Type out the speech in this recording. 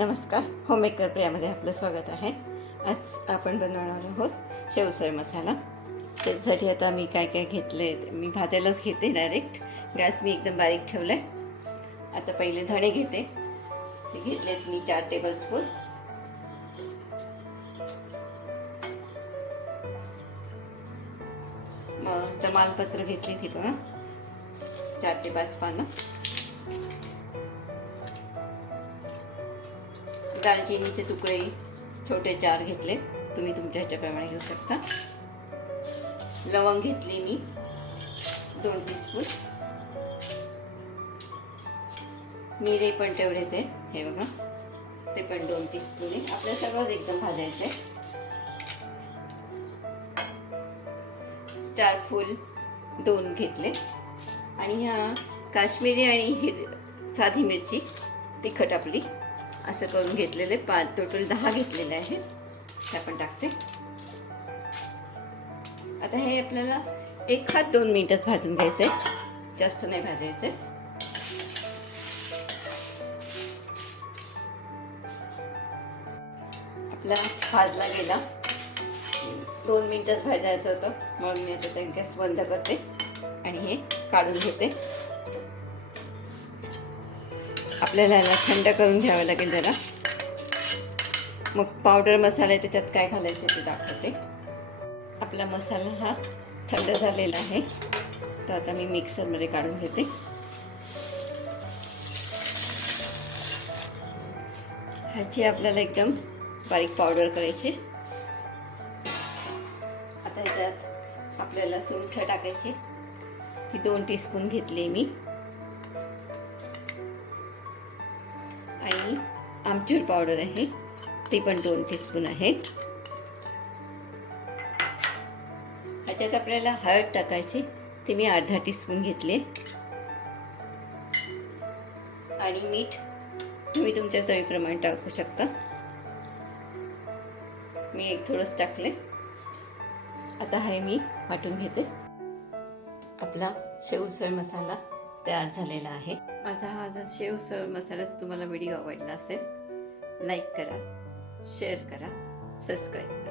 नमस्कार, होममेकर प्रियामध्ये आपलं स्वागत आहे. आज आपण बनवणार आहोत शेवसळ मसाला. त्याच्यासाठी आता मी काय काय घेतले, मी भाजायलाच घेते डायरेक्ट. गॅस मी एकदम बारीक ठेवला आहे. आता पहिले धणे घेते. ते घेतलेत मी 4 टेबलस्पून. मग तमालपत्र घेतली ती बघा, 4 ते 5 पानं. दालचिनीचे तुकडे छोटे 4 घेतले, तुम्ही तुमच्या ह्याच्याप्रमाणे घेऊ शकता. लवंग घेतली मी 2 टीस्पून. मिरे पण तेवढेच आहे, हे बघा, ते पण 2 टीस्पून आहे. आपलं सगळंच एकदम भाजायचं आहे. स्टार फूल 2 घेतले आणि ह्या काश्मीरी आणि साधी मिरची तिखट आपली असं करून घेतलेले 5, टोटल 10 घेतलेले आहेत. ते आपण टाकते. आता हे आपल्याला 1-2 मिनिटच भाजून घ्यायचंय, जास्त नाही भाजायचंय. आपला भाजला गेला, 2 मिनिटच भाजायचं होतं, मग मी आता गॅस बंद करते आणि हे काढून घेते. आपल्याला याला थंड करून घ्यावं लागेल जरा. मग पावडर मसाला त्याच्यात काय घालायचं ते दाखवते. आपला मसाला हा थंड झालेला आहे, तर आता मी मिक्सरमध्ये काढून घेते. ह्याची आपल्याला एकदम बारीक पावडर करायची. आता ह्याच्यात आपल्याला सुंठ टाकायची, ती 2 टीस्पून घेतली मी. आणि आमचूर पावडर आहे, ती पण 2 टीस्पून आहे. ह्याच्यात आपल्याला हळद टाकायची, ती मी अर्धा टीस्पून घेतली. आणि मीठ तुम्ही तुमच्या चवीप्रमाणे टाकू शकता. मी एक थोडंच टाकले. आता हे मी वाटून घेते. आपला शेवसळ मसाला तयार झालेला आहे. माझा हा जर शेवसळ मसाल्याचा तुम्हाला व्हिडिओ आवडला असेल, लाईक करा, शेअर करा, सबस्क्राईब करा.